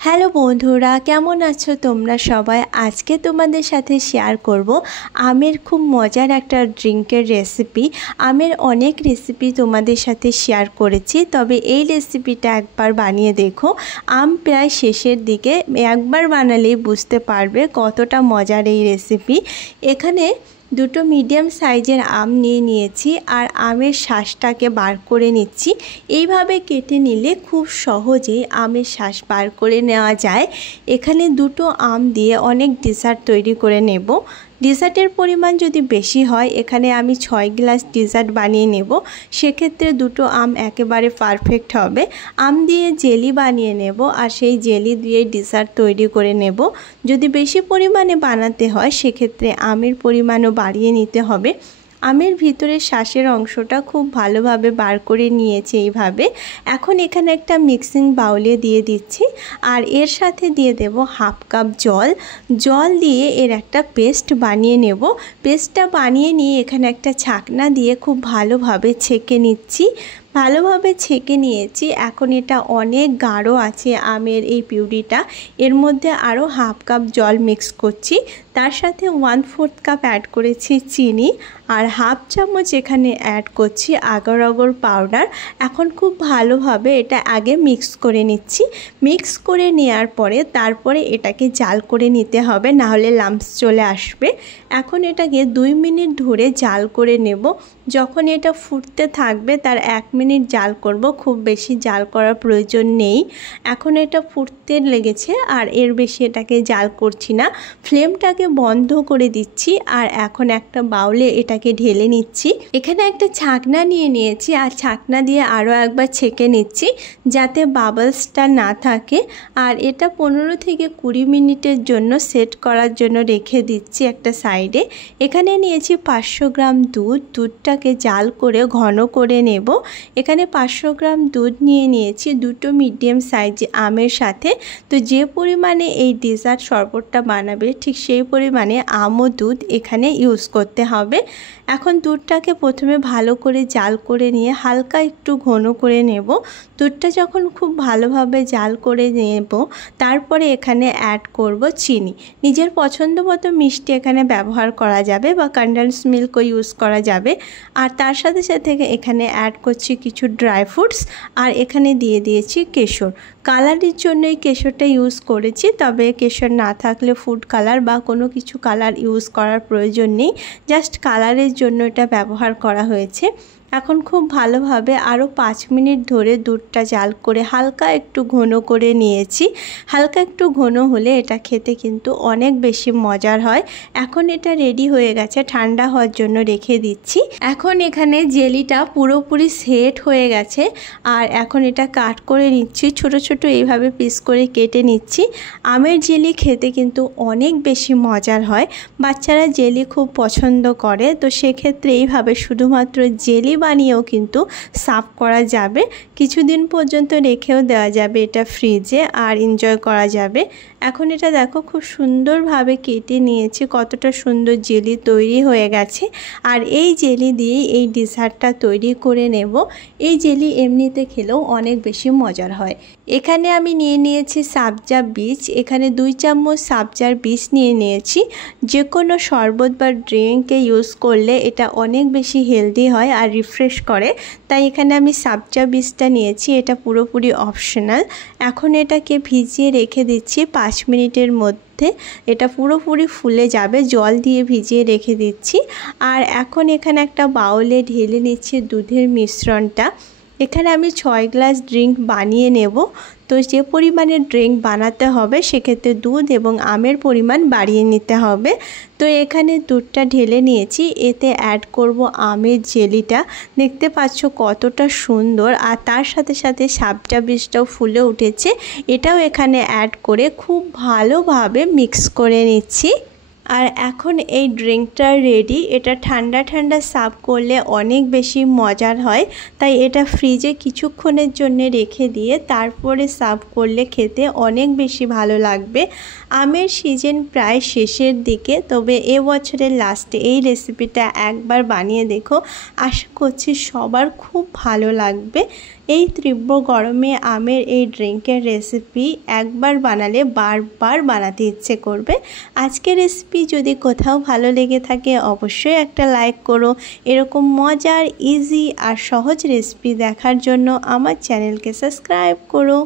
Hello বন্ধুরা, কেমন আছো তোমরা সবাই? আজকে তোমাদের সাথে শেয়ার করব আমের খুব মজার একটা ড্রিঙ্কের রেসিপি। আমের অনেক রেসিপি তোমাদের সাথে শেয়ার করেছি, তবে এই রেসিপিটা একবার বানিয়ে দেখো। আম প্রায় শেষের দিকে, একবার বানালেই বুঝতে পারবে কতটা মজার এই রেসিপি। এখানে দুটো মিডিয়াম সাইজের আম নিয়ে নিয়েছি আর আমের শাঁসটাকে বার করে নিচ্ছি। এইভাবে কেটে নিলে খুব সহজেই আমের শাঁস বার করে নেওয়া যায়। এখানে দুটো আম দিয়ে অনেক ডেজার্ট তৈরি করে নেব। ডেজার্টের পরিমাণ যদি বেশি হয়, এখানে আমি 6 গ্লাস ডেজার্ট বানিয়ে নেব। সেক্ষেত্রে দুটো আম একেবারে পারফেক্ট হবে। আম দিয়ে জেলি বানিয়ে নেব আর সেই জেলি দিয়ে ডেজার্ট তৈরি করে নেব। যদি বেশি পরিমাণে বানাতে হয় সেক্ষেত্রে আমের পরিমাণও বাড়িয়ে নিতে হবে। আমের ভিতরের শাঁসের অংশটা খুব ভালোভাবে বার করে নিয়েছি এইভাবে। এখন এখানে একটা মিক্সিং বাউলে দিয়ে দিচ্ছি আর এর সাথে দিয়ে দেব হাফ কাপ জল দিয়ে এর একটা পেস্ট বানিয়ে নেব। পেস্টটা বানিয়ে নিয়ে এখানে একটা ছাকনা দিয়ে খুব ভালোভাবে ছেঁকে নিচ্ছি। ভালোভাবে ছেঁকে নিয়েছি। এখন এটা অনেক গাঢ় আছে আমের এই পিউরিটা। এর মধ্যে আরও হাফ কাপ জল মিক্স করছি, তার সাথে 1/4 কাপ অ্যাড করেছি চিনি আর হাফ চামচ এখানে অ্যাড করছি আগার আগার পাউডার। এখন খুব ভালোভাবে এটা আগে মিক্স করে নিচ্ছি। মিক্স করে নেওয়ার পরে তারপরে এটাকে জাল করে নিতে হবে, নাহলে লাম্পস চলে আসবে। এখন এটাকে 2 মিনিট ধরে জাল করে নেব। যখন এটা ফুটতে থাকবে তার 1 মিনিট জাল করব, খুব বেশি জাল করার প্রয়োজন নেই। এখন এটা ফুটতে লেগেছে আর এর বেশি এটাকে জাল করছি না। ফ্লেমটাকে বন্ধ করে দিচ্ছি আর এখন একটা বাউলে এটাকে ঢেলে নিচ্ছি। এখানে একটা ছাকনা নিয়ে নিয়েছি আর ছাকনা দিয়ে আরও একবার ছেঁকে নিচ্ছি যাতে বাবলসটা না থাকে। আর এটা 15 থেকে 20 মিনিটের জন্য সেট করার জন্য রেখে দিচ্ছি একটা সাইডে। এখানে নিয়েছি 500 গ্রাম দুধটাকে জাল করে ঘন করে নেব। এখানে 500 গ্রাম দুধ নিয়ে নিয়েছি দুটো মিডিয়াম সাইজ আমের সাথে। তো যে পরিমাণে এই ডেজার্ট শরবতটা বানাবে ঠিক সেই পরিমাণে আম ও দুধ এখানে ইউজ করতে হবে। এখন দুধটাকে প্রথমে ভালো করে জাল করে নিয়ে হালকা একটু ঘন করে নেব। দুধটা যখন খুব ভালোভাবে জাল করে নেব তারপরে এখানে অ্যাড করব চিনি। নিজের পছন্দ মতো মিষ্টি এখানে ব্যবহার করা যাবে বা কনডেন্স মিল্কও ইউজ করা যাবে। আর তার সাথে সাথে এখানে অ্যাড করছি কিছু ড্রাই ফ্রুটস আর এখানে দিয়ে দিয়েছি কেশর। কালারের জন্য এই কেশরটা ইউজ করেছি, তবে কেশর না থাকলে ফুড কালার বা কোনো কিছু কালার ইউজ করার প্রয়োজন নেই, জাস্ট কালারের জন্য এটা ব্যবহার করা হয়েছে। এখন খুব ভালোভাবে আরও 5 মিনিট ধরে দুধটা জাল করে হালকা একটু ঘন করে নিয়েছি। হালকা একটু ঘন হলে এটা খেতে কিন্তু অনেক বেশি মজার হয়। এখন এটা রেডি হয়ে গেছে, ঠান্ডা হওয়ার জন্য রেখে দিচ্ছি। এখন এখানে জেলিটা পুরোপুরি সেট হয়ে গেছে আর এখন এটা কাট করে নিচ্ছি। ছোট ছোট এইভাবে পিস করে কেটে নিচ্ছি। আমের জেলি খেতে কিন্তু অনেক বেশি মজার হয়, বাচ্চারা জেলি খুব পছন্দ করে। তো সেক্ষেত্রে এইভাবে শুধুমাত্র জেলি বানিয়েও কিন্তু সার্ভ করা যাবে। কিছুদিন পর্যন্ত রেখেও দেওয়া যাবে এটা ফ্রিজে আর এনজয় করা যাবে। এখন এটা দেখো খুব সুন্দরভাবে কেটে নিয়েছি, কতটা সুন্দর জেলি তৈরি হয়ে গেছে। আর এই জেলি দিয়েই এই ডেজার্টটা তৈরি করে নেব। এই জেলি এমনিতে খেলেও অনেক বেশি মজার হয়। এখানে আমি নিয়ে নিয়েছি সাবজা বীজ। এখানে 2 চামচ সাবজার বীজ নিয়ে নিয়েছি। যে কোনো শরবত বা ড্রিঙ্কে ইউজ করলে এটা অনেক বেশি হেলদি হয় আর রিফ্রেশ করে, তাই এখানে আমি সাবজা বীজটা নিয়েছি। এটা পুরোপুরি অপশনাল। এখন এটাকে ভিজিয়ে রেখে দিচ্ছি 5 মিনিটের মধ্যে। এটা পুরোপুরি ফুলে যাবে, জল দিয়ে ভিজিয়ে রেখে দিচ্ছি। আর এখন এখানে একটা বাউলে ঢেলে নিচ্ছি দুধের মিশ্রণটা। এখানে আমি 6 গ্লাস ড্রিঙ্ক বানিয়ে নেব। তো যে পরিমাণে ড্রিঙ্ক বানাতে হবে সেক্ষেত্রে দুধ এবং আমের পরিমাণ বাড়িয়ে নিতে হবে। তো এখানে দুধটা ঢেলে নিয়েছি, এতে অ্যাড করব আমের জেলিটা। দেখতে পাচ্ছ কতটা সুন্দর, আর তার সাথে সাথে সাবজা বীজটাও ফুলে উঠেছে। এটাও এখানে অ্যাড করে খুব ভালোভাবে মিক্স করে নিচ্ছি। আর এখন এই ড্রিঙ্কটা রেডি। এটা ঠান্ডা ঠান্ডা সার্ভ করলে অনেক বেশি মজার হয়, তাই এটা ফ্রিজে কিছুক্ষণের জন্য রেখে দিয়ে তারপরে সার্ভ করলে খেতে অনেক বেশি ভালো লাগবে। আমের সিজন প্রায় শেষের দিকে, তবে এবছরের লাস্টে এই রেসিপিটা একবার বানিয়ে দেখো, আশা করছি সবার খুব ভালো লাগবে। এই তীব্র গরমে আমের এই ড্রিঙ্কের রেসিপি একবার বানালে বারবার বানাতে ইচ্ছে করবে। আজকের রেসিপি যদি কোথাও ভালো লেগে থাকে অবশ্যই একটা লাইক করো। এরকম মজার, ইজি আর সহজ রেসিপি দেখার জন্য আমার চ্যানেলকে সাবস্ক্রাইব করো।